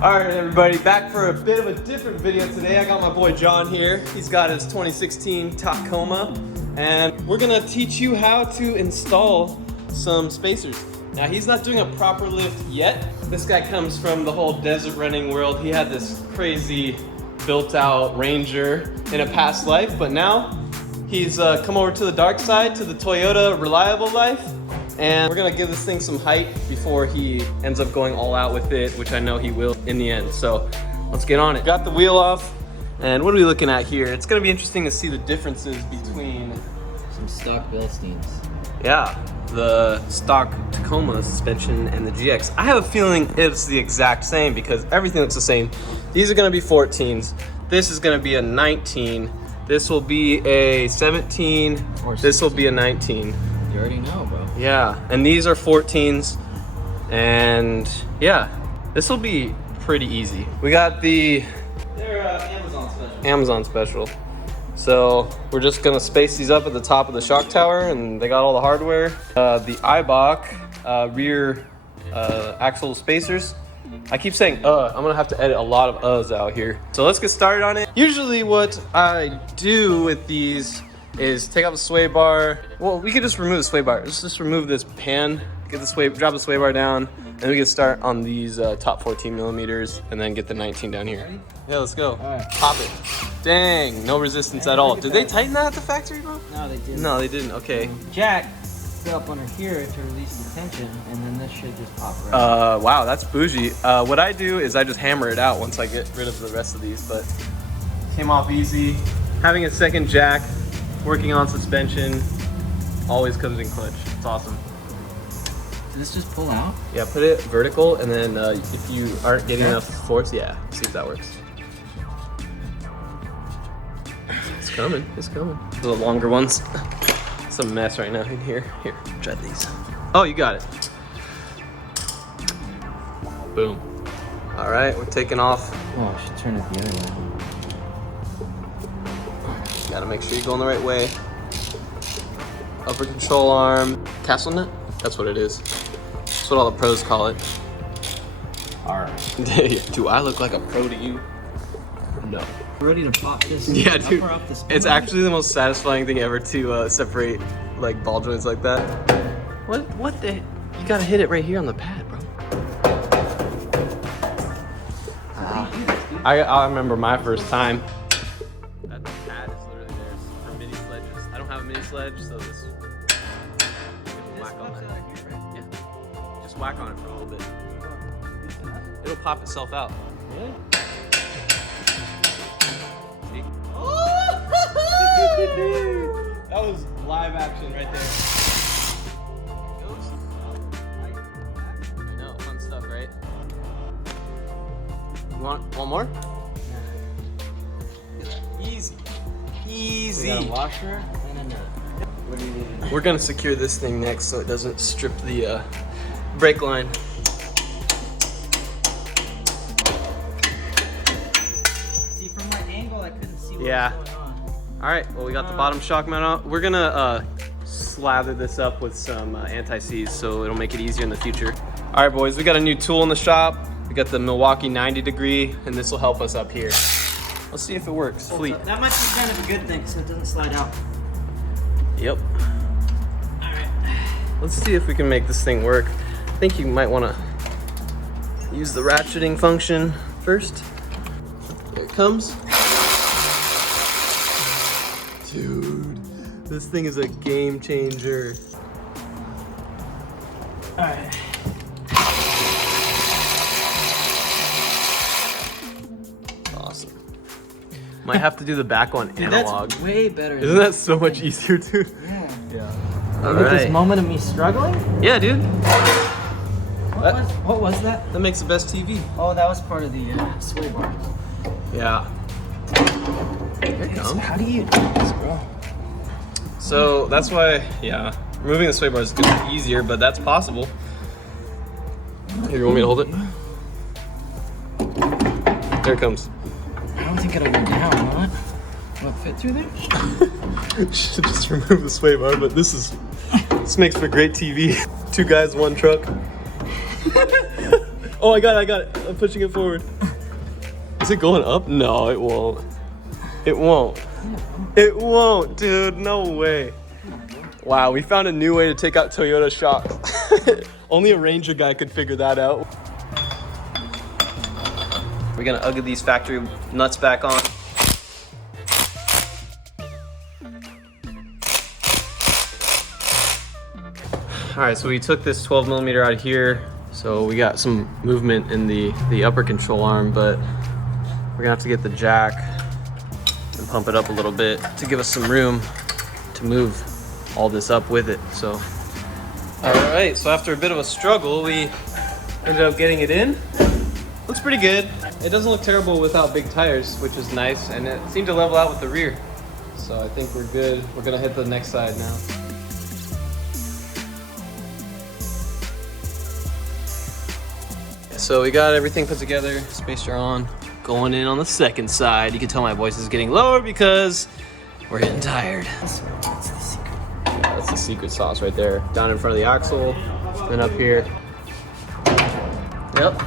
Alright everybody, back for a bit of a different video today. I got my boy John here. He's got his 2016 Tacoma, and we're gonna teach you how to install some spacers. Now he's not doing a proper lift yet. This guy comes from the whole desert running world. He had this crazy built out Ranger in a past life, but now he's come over to the dark side, to the Toyota reliable life. And we're gonna give this thing some height before he ends up going all out with it, which I know he will in the end. So let's get on it. Got the wheel off, and what are we looking at here? It's gonna be interesting to see the differences between some stock Bilsteins. Yeah, the stock Tacoma suspension and the GX. I have a feeling it's the exact same because everything looks the same. These are gonna be 14s. This is gonna be a 19. This will be a 17. This will be a 19. You already know, bro. Yeah, and these are 14s, and yeah, this will be pretty easy. We got they're Amazon special. Amazon special. So we're just gonna space these up at the top of the shock tower, and they got all the hardware. The Eibach rear axle spacers. I keep saying I'm gonna have to edit a lot of uhs out here. So let's get started on it. Usually what I do with these is take off the sway bar. Well, we could just remove the sway bar. Let's just remove this pan, get the sway, drop the sway bar down, and we can start on these top 14 millimeters, and then get the 19 down here. Ready? Yeah, let's go. All right. Pop it. Dang, no resistance at all. Did they tighten that at the factory, bro? No, they didn't. No, they didn't. Okay. Jack put up under here to release the tension, and then this should just pop right. Wow, that's bougie. What I do is I just hammer it out once I get rid of the rest of these, but came off easy. Having a second jack, working on suspension, always comes in clutch. It's awesome. Did this just pull out? Yeah, put it vertical, and then if you aren't getting enough force, yeah, see if that works. It's coming, it's coming. The longer ones. It's a mess right now in here. Here, try these. Oh, you got it. Boom. All right, we're taking off. Oh, I should turn it the other way. Gotta make sure you're going the right way. Upper control arm. Castle nut? That's what it is. That's what all the pros call it. Alright. Do I look like a pro to you? No. Ready to pop this? Yeah, up dude. or up this It's actually the most satisfying thing ever to separate like ball joints like that. What the? You gotta hit it right here on the pad, bro. I remember my first time. That pad is literally there for mini sledges. I don't have a mini sledge, so this. Whack on that. Yeah. Just whack on it for a little bit. It'll pop itself out. Really? That was live action right there. I know, fun stuff, right? You want one more? Easy. Easy. We got a washer and a nut. What do you need? We're gonna secure this thing next so it doesn't strip the brake line. See, from my angle, I couldn't see what Yeah. was going on. All right, well, we got the bottom shock mount on. We're gonna slather this up with some anti-seize so it'll make it easier in the future. All right, boys, we got a new tool in the shop. We got the Milwaukee 90 degree, and this will help us up here. Let's see if it works. Fleet. That might be kind of a good thing so it doesn't slide out. Yep. All right. Let's see if we can make this thing work. I think you might want to use the ratcheting function first. Here it comes. Dude, this thing is a game changer. All right. Awesome. Might have to do the back one Dude, analog. that's way better. Isn't that so much easier too? Yeah. Yeah. All Look at this right. moment of me struggling. Yeah, dude. What was that? That makes the best TV. Oh, that was part of the sway bar. Yeah. Here it comes. How do you do this, bro? So that's why, yeah, removing the sway bar is gonna be easier, but that's possible. Here, you want me to hold it? There it comes. I don't think it'll go down, will it? Will it fit through there? Should just remove the sway bar, but this makes for great TV. 2 guys, 1 truck. Oh, I got it. I'm pushing it forward. Is it going up? No, it won't. It won't. It won't, dude. No way. Wow, we found a new way to take out Toyota shocks. Only a Ranger guy could figure that out. We're gonna ugly these factory nuts back on. All right, so we took this 12 millimeter out of here. So we got some movement in the upper control arm, but we're gonna have to get the jack and pump it up a little bit to give us some room to move all this up with it. So, all right, so after a bit of a struggle, we ended up getting it in. Looks pretty good. It doesn't look terrible without big tires, which is nice, and it seemed to level out with the rear. So I think we're good. We're gonna hit the next side now. So we got everything put together, spacer on, going in on the second side. You can tell my voice is getting lower because we're getting tired. That's the secret. Yeah, that's the secret sauce right there. Down in front of the axle, then up here. Yep.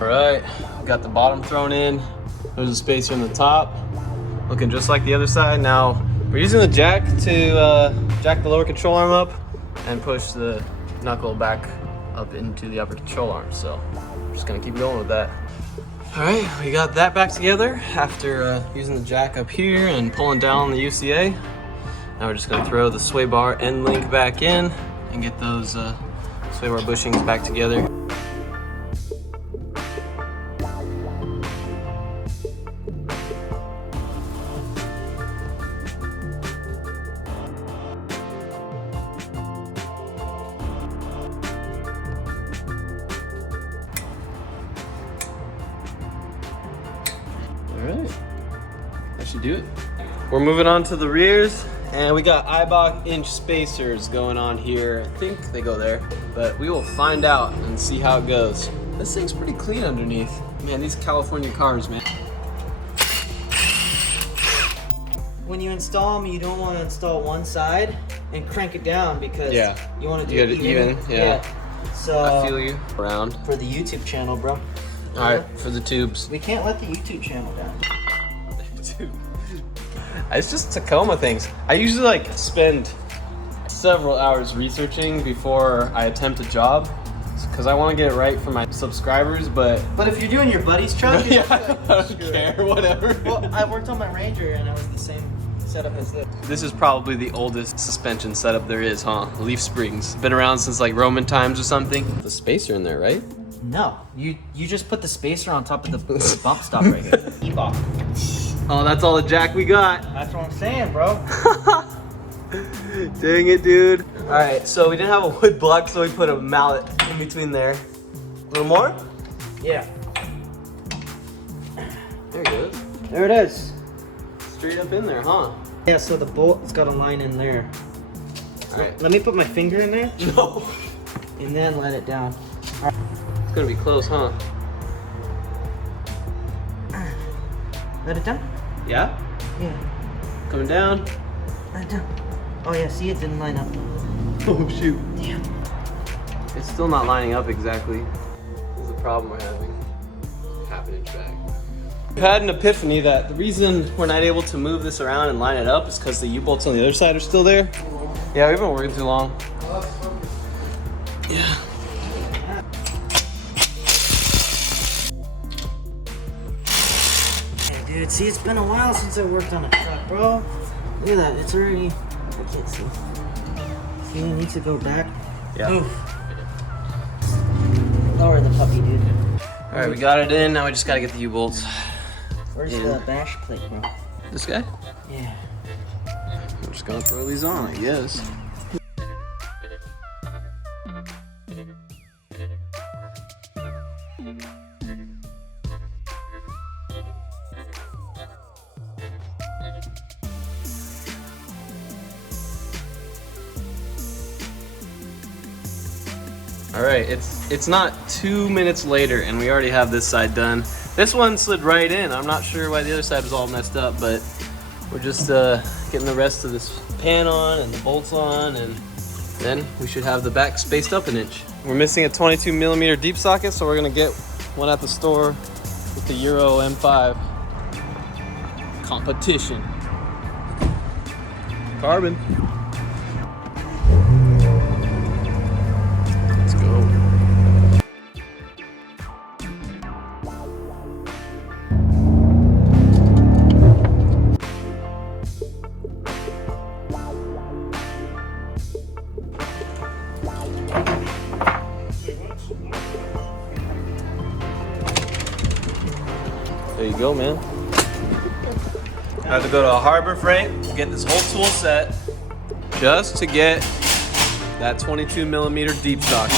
All right, got the bottom thrown in. There's a spacer in the top, looking just like the other side. Now we're using the jack to jack the lower control arm up and push the knuckle back up into the upper control arm. So I'm just gonna keep going with that. All right, we got that back together after using the jack up here and pulling down the UCA. Now we're just gonna throw the sway bar end link back in and get those sway bar bushings back together. All right, that should do it. We're moving on to the rears, and we got Eibach inch spacers going on here. I think they go there, but we will find out and see how it goes. This thing's pretty clean underneath. Man, these California cars, man. When you install them, you don't want to install one side and crank it down because you want to do it even. Yeah. So I feel you. Around. For the YouTube channel, bro. All right, for the tubes. We can't let the YouTube channel down. Dude. It's just Tacoma things. I usually like spend several hours researching before I attempt a job because I want to get it right for my subscribers, but if you're doing your buddy's truck, yeah, I don't care, whatever. Well, I worked on my Ranger and it was the same setup as this. This is probably the oldest suspension setup there is, huh? Leaf springs. Been around since like Roman times or something. The spacer in there, right? No, you just put the spacer on top of the bump stop right here. Eibach. Oh, that's all the jack we got. That's what I'm saying, bro. Dang it, dude. All right, so we didn't have a wood block, so we put a mallet in between there. A little more? Yeah. There it goes. There it is. Straight up in there, huh? Yeah, so the bolt's got a line in there. All right. Let me put my finger in there. No. And then let it down. It's gonna be close, huh? Let it down? Yeah? Yeah. Coming down? Let it down. Oh yeah, see, it didn't line up. Oh shoot. Damn. It's still not lining up exactly. This is the problem we're having. Half an inch back. We've had an epiphany that the reason we're not able to move this around and line it up is because the U-bolts on the other side are still there. Yeah, we've been working too long. Yeah. Hey dude, see, it's been a while since I worked on a truck, bro. Look at that, it's already, I can't see. See, it needs to go back. Yeah. Oof. Lower the puppy, dude. All right, we got it in. Now we just gotta get the U-bolts. Where's the bash plate, bro? This guy? Yeah. I'm just gonna throw these on, I guess. All right, it's not 2 minutes later and we already have this side done. This one slid right in. I'm not sure why the other side was all messed up, but we're just getting the rest of this pan on and the bolts on, and Then we should have the back spaced up an inch. We're missing a 22 millimeter deep socket, so we're gonna get one at the store with the Euro M5 competition. Carbon. Let's go. There you go, man. I had to go to a Harbor Freight to get this whole tool set just to get that 22 millimeter deep socket.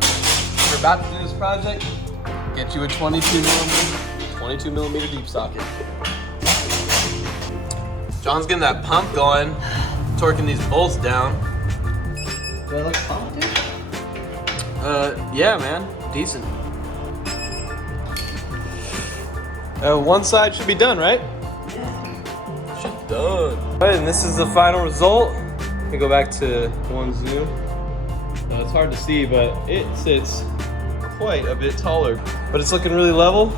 If you're about to do this project, get you a 22 millimeter deep socket. John's getting that pump going, torquing these bolts down. Do I look pumped, dude? Yeah, man, decent. One side should be done, right? Yeah. Shit's done. All right, and this is the final result. Let me go back to one zoom. It's hard to see, but it sits quite a bit taller. But it's looking really level,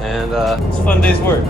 and it's a fun day's work.